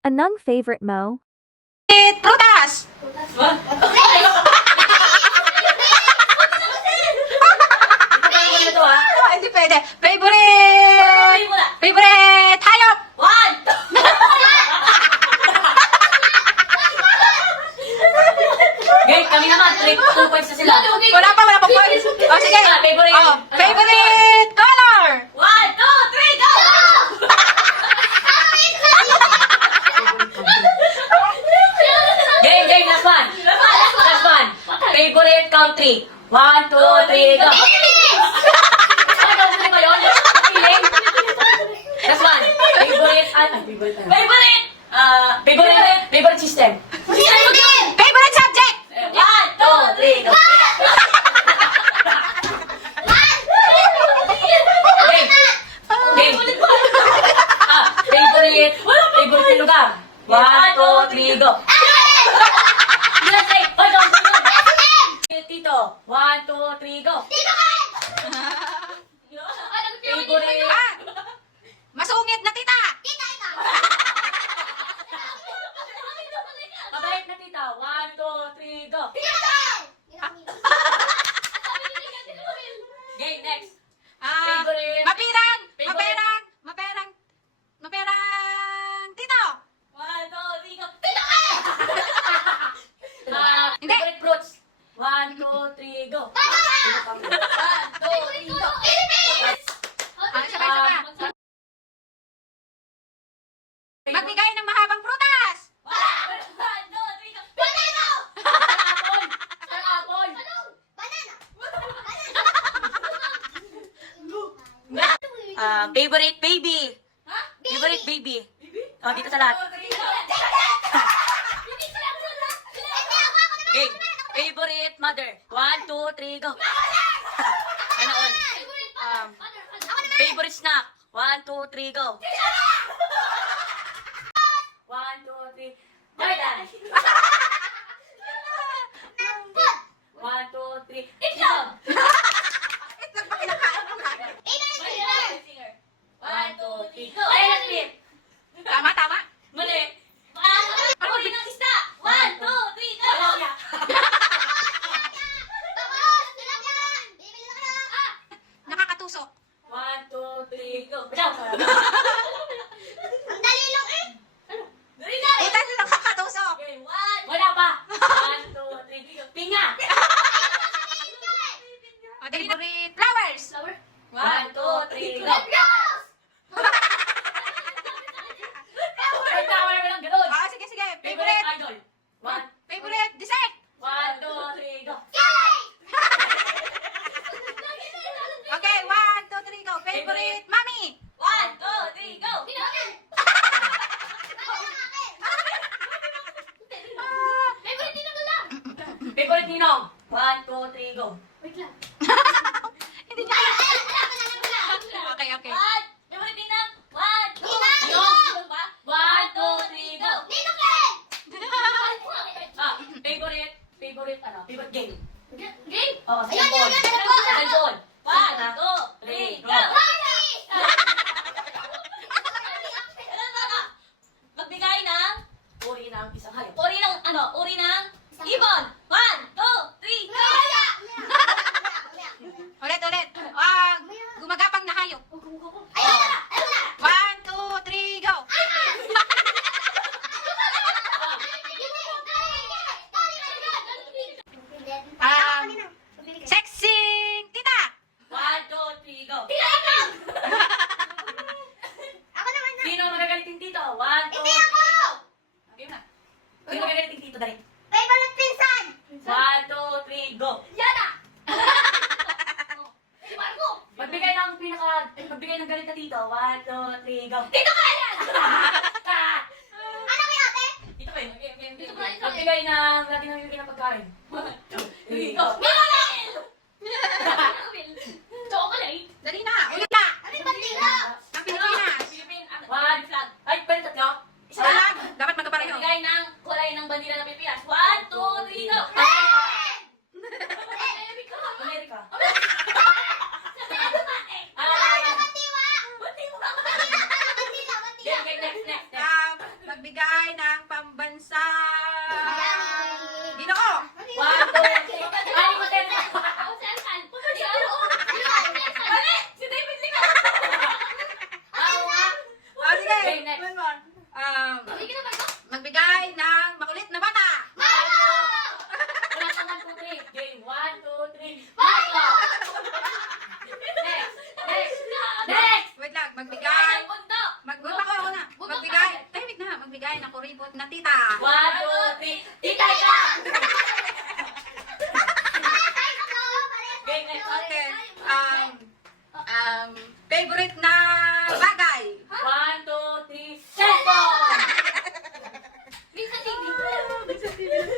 Anong favorite mo? Prutas! Hindi pwede. Favorite hayop! Game, kami naman. 2 points na sila. Wala pa points. O sige. Favorite. Oh, favorite color! 1, 2, 3, go! Game, last one. Last one. Favorite country. 1, 2, 3, go! Ay, country ba yun? Feeling? Last one. Favorite system. Favorite subject! 1, 2, 3, go! Game. Favorite lugar. 1, 2, 3, go! Tito. 1, 2, 3, go! Favorite. Masungit na tita! Mabait na tita. 1, 2, 3, go! Game, next. Favorite. Maperang tito! 1, 2, 3, go! Hindi. Favorite fruits. 1, 2, 3, go! 1, 2, 3, go! Sabay. Magbigay ng mahabang prutas! 1, 2, 3, go! Apple! Favorite baby! Favorite baby! Oh, dito sa lahat. Game. Favorite mother. 1, 2, 3, go! Ano on? Favorite snack. 1, 2, 3, go! 1, 2, 3. Jordan! 1, 2, 3. Itlog! 1, 2, 3. Go! Ayan, Smith! Tama. Mali! Ako din ang isda! 1, 2, 3, go! Nakakatusok. 1, 2, 3, go! Padaw! Ito na nakakatusok. Okay, 1. Wala pa! 1, 2, 3, go! Pinga! Favorite flowers. 1, 2, 3, go! Ay, tawa naman ang ganun! Sige. Favorite Favorite. idol! 1, Favorite dessert. 1, 2, 3, go! Okay, 1, 2, 3, go. Favorite mommy. 1, 2, 3, go! Favorite ninong! 1, 2, 3, go! Hindi niya. Okay. Favorite ninang! 1, 2, ninong ba? 1, 2, 3, go! Favorite game? Oo, cellphone. Cellphone. 1, 2, 3, go! Magbigay ng uri ng isang hayop. Uri ng ibon. 1, 2, 3, go! Ulit. Gumagapang na hayop. 1, 2, 3, go. Sexing tita. 1, 2, 3, go! Sino magagalitin dito? 1, 2, 3, go! Okay na. Sino magagalitin dito? Dali. 1, 2, 3, go! Magbigay ng galit na dito. 1, 2, 3, go! Dito ka yan! Dito kayo. Magbigay ng lagi ng yung pinapagkain. 1, 2, 3, go! Dali na. Ulit na. Ang Pilipinas. 1, ay, pwede tatlo? Isa Wala lang. lang. Dapat magkapareho. Magbigay ng kulay ng bandila ng Pilipinas. 1, 2, 3, go! Amerika. Next. Magbigay malambot na tita. 1, 2, 3. Tita ka! Okay, next. Okay. Favorite na bagay. 1, 2, 3. Cellphone!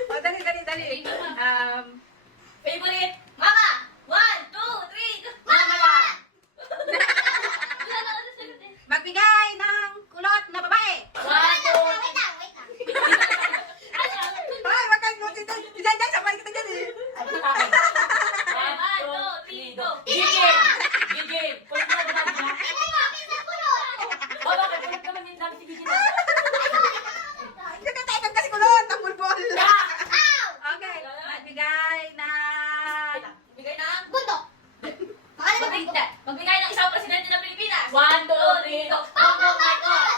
O, dali. Favorite? Mama! 1, 2, 3, Mama lang! Magbigay ng kulot na babae. 1, 2, Wait lang. Ay, wag kang lutin doon. Diyan, sabay kita dyan eh. 1, 2, 3, go! Gigim! Gigim! Pulit na ba natin ha? O, bakit? Pulit naman yung dami si Gigim. Yung katakan kasi kulot, ang bulbol. Ya! Okay, magbigay ng... Bigay ng... Bundok! Magbigay ng isang presidente ng Pilipinas. 1, 2, 3, go! Bongbong Marcos!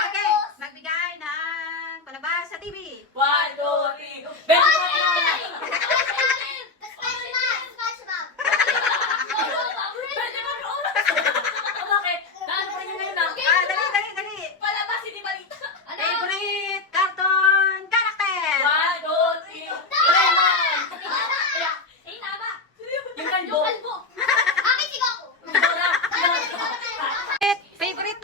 Okay, magbigay ng palabas sa TV. 1, 2, 3, go! Benny Corleone! Benny Corleone! Bakit? Naano pa niyo ngayon ah? Dali. Palabas, hindi balita. Favorite cartoon character. 1, 2, 3, Doraemon! Yung kalbo. Dora! Favorite